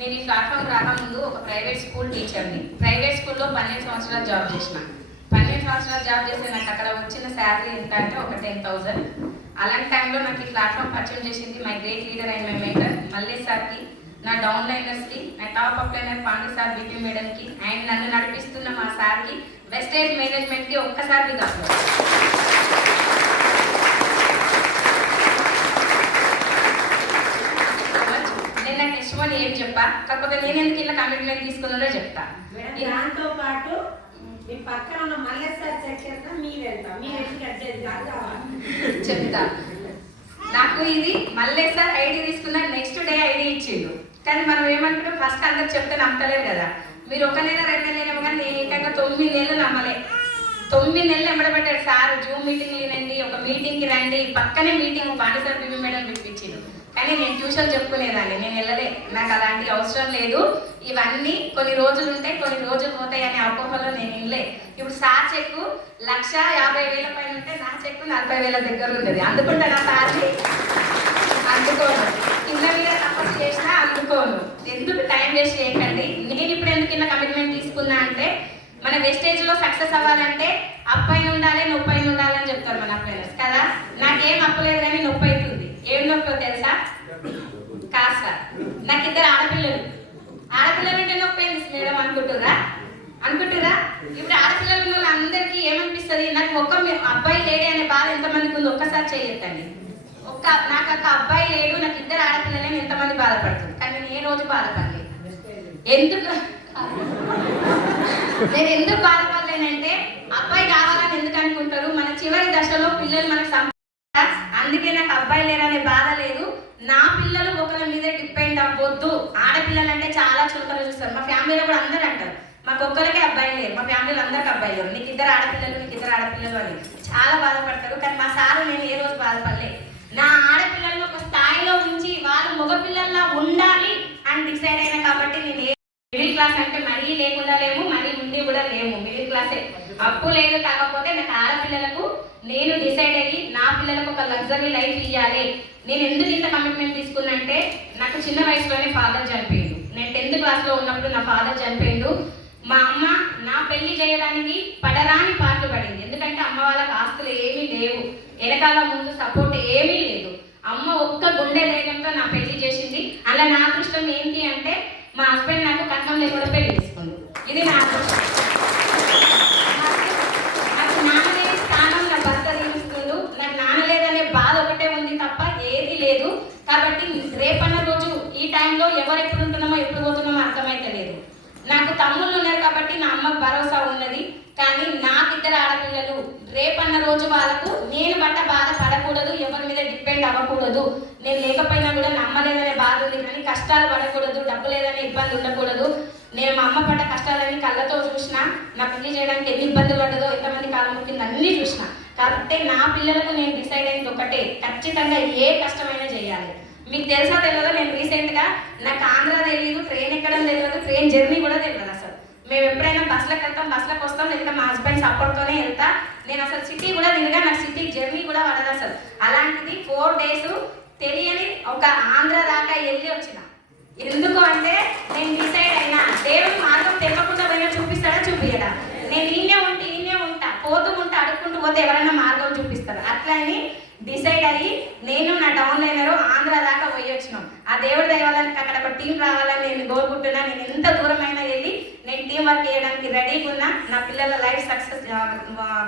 నేను ఈ ప్లాట్ఫామ్ రాకముందు ఒక ప్రైవేట్ స్కూల్ టీచర్ని. ప్రైవేట్ స్కూల్లో 12 సంవత్సరాలు జాబ్ చేసిన. 12 సంవత్సరాలు జాబ్ చేసి నాకు అక్కడ వచ్చిన శాలరీ ఎంత అంటే ఒక 10,000. అలాంటి టైంలో నాకు ఈ ప్లాట్ఫామ్ పరిచయం చేసింది my great leader and my mentor Mallesh సార్కి, నా డౌన్ లైనర్స్కి, నా top up liner Pandey sir, BP మేడంకి, అండ్ నన్ను నడిపిస్తున్న మా సార్కి, వెస్టేజ్ మేనేజ్మెంట్కి ఒక్కసారి కాదు. నేను నాకు ఇష్టమని ఏం చెప్పా, కాకపోతే నేను ఎందుకు ఇలా కమిట్మెంట్ తీసుకున్నానో చెప్తా. దాంతో పాటు మీ పక్కన ఉన్న మల్లేష్ సార్ చెప్తా మీరు వెళ్తా మీరు చెప్తా. నాకు ఇది మల్లేష్ సార్ ఐడి తీసుకున్నా నెక్స్ట్ డే ఐడి ఇచ్చిండు. కానీ మనం ఏమనుకుంటాం, ఫస్ట్ అందరు చెప్తే నమ్మలేరు కదా. మీరు 1 నెల 2 నెలలు కానీ నేను ఏకంగా 9 నెలలు నమ్మలే. 9 నెలలు ఎంబడబెట్టాడు సార్. జూమ్ మీటింగ్ వినండి, ఒక మీటింగ్కి రండి, పక్కనే మీటింగ్ పాండే సార్, బీబీ మేడం పిలిపించిండు. కానీ నేను ట్యూషన్ చెప్పుకునేదాన్ని, నేను వెళ్ళలే. నాకు అలాంటి అవసరం లేదు. ఇవన్నీ కొన్ని రోజులు ఉంటాయి, కొన్ని రోజులు పోతాయి అనే అపోహలో నేను వెళ్ళే. ఇప్పుడు సార్ చెక్కు 1,50,000 పైన ఉంటే నా చెక్కు 40,000 దగ్గర ఉంటుంది. అందుకుంటా నా సార్ని అందుకోను. కింద మీద తపస్సు చేసినా అందుకోను. ఎందుకు టైం వేస్ట్ చేయకండి. నేను ఇప్పుడు ఎందుకు ఇలా కమిట్మెంట్ తీసుకున్నా అంటే, మన వెస్టేజ్లో సక్సెస్ అవ్వాలంటే అప్పైన ఉండాలి, నొప్పైన ఉండాలని చెప్తారు మన అప్పైనర్స్ కదా. నాకేం అప్పలేదు కానీ నొప్పి అవుతుంది. ఏం నొప్పి తెలుసా? కాస్త నాకు 2 ఆడపిల్లలు. ఆడపిల్లలు అంటే నొప్పి ఏంది మేడం అనుకుంటురా? ఇప్పుడు ఆడపిల్లలు ఉన్న అందరికీ ఏమనిపిస్తుంది? నాకు ఒక్క అబ్బాయి లేడే అనే బాధ ఎంతమందికి ఉంది? ఒక్కసారి చేయొద్దండి. నాకు ఒక అబ్బాయి లేడు, నాకు 2 ఆడపిల్లలని ఎంతమంది బాధపడుతుంది? కానీ నేను ఏ రోజు బాధపడలేదు. నేను ఎందుకు బాధపడలేనంటే, అబ్బాయి కావాలని ఎందుకు అనుకుంటారు? మన చివరి దశలో పిల్లలు మనకు అందుకే నాకు అబ్బాయి లేరనే బాధ లేదు. నా పిల్లలు ఒకరి మీద డిపెండ్ అవ్వద్దు. ఆడపిల్లలు అంటే చాలా చులకన చూస్తారు. మా ఫ్యామిలీలో కూడా అందరూ అంటారు, మాకు ఒక్కరికే అబ్బాయి లేరు, మా ఫ్యామిలీలో అందరికి అబ్బాయి లేరు, నీకు 2 ఆడపిల్లలు అని చాలా బాధపడతారు. కానీ మా సారు నేను ఏ రోజు బాధపడలేదు. నా ఆడపిల్లలను ఒక స్థాయిలో ఉంచి వాళ్ళు మగపిల్లల్లా ఉండాలి అని డిసైడ్ అయినా. కాబట్టి నేను మిడిల్ క్లాస్ అంటే మరీ లేకుండా లేము, మరీ ఉండి కూడా లేము, మిడిల్ క్లాసే. అప్పు లేదు, కాకపోతే నాకు ఆడపిల్లలకు నేను డిసైడ్ అయ్యి నా పిల్లలకు ఒక లగ్జరీ లైఫ్ ఇవ్వాలి. నేను ఎందుకు ఇంత కమిట్మెంట్ తీసుకున్నంటే, నాకు చిన్న వయసులోనే ఫాదర్ చనిపోయిండు. నేను 10th క్లాస్లో ఉన్నప్పుడు నా ఫాదర్ చనిపోయిండు. మా అమ్మ నా పెళ్లి చేయడానికి పడరాని పాటలు పడింది. ఎందుకంటే అమ్మ వాళ్ళకి ఆస్తులు ఏమీ లేవు, వెనకాల ముందు సపోర్ట్ ఏమీ లేదు. అమ్మ ఒక్క గుండె ధైర్యంతో నా పెళ్లి చేసింది. అలా నా అదృష్టం ఏంటి అంటే, మా హస్బెండ్ నాకు కట్నం లేకుండా పెళ్లి చేసుకుంది. ఇది నా అదృష్టం. నాకు నాన్నలేని స్థానం నా భర్త తీరుస్తుండు. నాకు నాన్నలేదనే బాధ ఒకటే ఉంది తప్ప ఏది లేదు. కాబట్టి రేపన్న రోజు ఈ టైంలో ఎవరు ఎప్పుడు ఉంటున్నామో ఎప్పుడు పోతున్నామో అర్థమైతే లేదు. నాకు తమ్ముళ్ళు ఉన్నారు కాబట్టి నా అమ్మకు భరోసా ఉన్నది. కానీ నాకు 2 ఆడపిల్లలు. రేపన్న రోజు వాళ్ళకు నేను బాధ పడకూడదు, ఎవరి మీద డిపెండ్ అవ్వకూడదు. నేను లేకపోయినా కూడా నమ్మలేదనే బాధ ఉంది, కానీ కష్టాలు పడకూడదు, డబ్బు లేదనే ఇబ్బంది ఉండకూడదు. నేను మా అమ్మ పడ్డ కష్టాలన్నీ కళ్ళతో చూసిన, నా పెళ్లి చేయడానికి ఎన్ని ఇబ్బందులు పడ్డదో, ఎంతమంది కాలం ముఖ్యంది అన్నీ చూసిన. కాబట్టి నా పిల్లలకు నేను డిసైడ్ అయింది ఒకటే, ఖచ్చితంగా ఏ కష్టమైనా చేయాలి. మీకు తెలుసా తెలియదో, నేను రీసెంట్గా నాకు ఆంధ్ర తెలియదు, ట్రైన్ ఎక్కడం తెలియదు, ట్రైన్ జర్నీ కూడా తెలియదు అసలు. మేము ఎప్పుడైనా బస్సులకు వెళ్తాం, బస్సులకు వస్తాం, లేకపోతే మా హస్బెండ్ సపోర్ట్తోనే వెళ్తా. నేను అసలు సిటీ కూడా తిరిగా, నాకు సిటీ జర్నీ కూడా పడదు అసలు. అలాంటిది 4 days తెలియని ఒక ఆంధ్ర దాకా వెళ్ళి వచ్చిన. ఎందుకు అంటే నేను డిసైడ్ అయినా, దేవుడు మార్గం తెలియకుండా పోయినా చూపిస్తాడా చూపియడా? నేను ఈయనే ఉంటా, పోతూ ఉంటా, అడుక్కుంటూ పోతే ఎవరైనా మార్గం చూపిస్తారు. అట్లా అని డిసైడ్ అయ్యి నేను నా డౌన్ లైనర్ ఆంధ్ర దాకా పోయి వచ్చినాం. ఆ దేవుడి దయవాలని అక్కడ ఒక టీం రావాలని నేను కోరుకుంటున్నా. నేను ఎంత దూరమైనా వెళ్ళి నేను టీం వర్క్ చేయడానికి రెడీగా ఉన్నా. నా పిల్లల లైఫ్ సక్సెస్,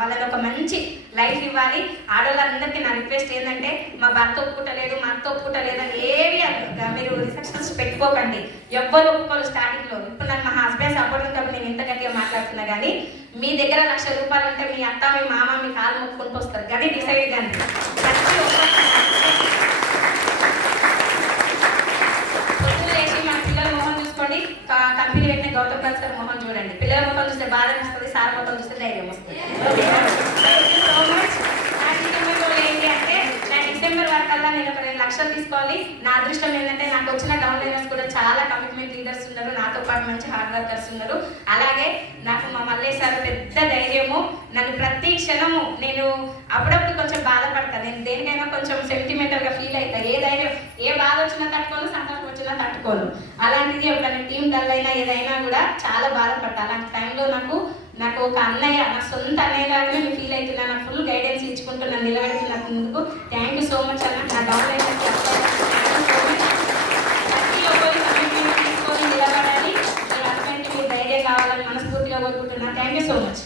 వాళ్ళని ఒక మంచి లైఫ్ ఇవ్వాలి. ఆడవాళ్ళందరికీ నా రిక్వెస్ట్ ఏంటంటే, మా భర్త ఒప్పుకుంటలేదు, మా అత్త ఒప్పుకుంటలేదు అని ఏవి మీరు రిస్ట్రిక్షన్స్ పెట్టుకోకండి. ఎవ్వరు ఒప్పుకోరు స్టార్టింగ్లో. ఇప్పుడు నాకు మా హస్బెండ్ సపోర్ట్ ఉంది కాబట్టి నేను ఇంత గట్టిగా మాట్లాడుతున్నా. కానీ మీ దగ్గర 1,00,000 రూపాయలు ఉంటే మీ అత్త, మీ మామ, మీ కాలు మొక్కుకుంటూ వస్తారు. కానీ డిసైడ్ కానీ పొద్దున వేసి మన పిల్లల మొహం చూసుకోండి. కంపెనీ పెట్టిన గౌతమ్ కల్చర్ మొహం చూడండి. పిల్లల మొహం చూస్తే బాధ వస్తుంది, సార్ మొహం చూస్తే ధైర్యం వస్తుంది. So much. నా డిసెంబర్లో ఏంటి అంటే, నా డిసెంబర్ వరకల్లా నేను ఒక 2 లక్షలు తీసుకోవాలి. నా అదృష్టం ఏంటంటే, నాకు వచ్చిన డౌన్ లైనర్స్ కూడా చాలా కమిట్మెంట్ లీడర్స్ ఉన్నారు నాతో పాటు. పాటు మంచి హార్డ్ వర్కర్స్ ఉన్నారు. అలాగే నాకు మా మల్లేష్ సార్ పెద్ద ధైర్యము. నన్ను ప్రతి క్షణము నేను అప్పుడప్పుడు కొంచెం బాధపడతాను, నేను దేనికైనా కొంచెం సెంటిమెంటల్గా ఫీల్ అవుతాను. ఏదైనా ఏ బాధ వచ్చినా తట్టుకోను, సంతోషం వచ్చినా తట్టుకోను. అలాంటిది ఎప్పుడైనా టీం డల్ అయినా ఏదైనా కూడా చాలా బాధపడతా. అలాంటి టైంలో నాకు ఒక అన్నయ్య, నా సొంత అన్నయ్య లాగానే నేను ఫీల్ అవుతున్నా. నాకు ఫుల్ గైడెన్స్ ఇచ్చుకుంటూ నన్ను నిలబెడుతున్నందుకు థ్యాంక్ యూ సో మచ్ అన్న. నా డౌన్ అయితే ప్రతి ఒక్కరి కమిట్మెంట్ తీసుకొని నిలబడాలి. మీ హస్బెండ్కి మీరు ధైర్యం కావాలని మనస్ఫూర్తిగా కోరుకుంటున్నాను. Thank you so much.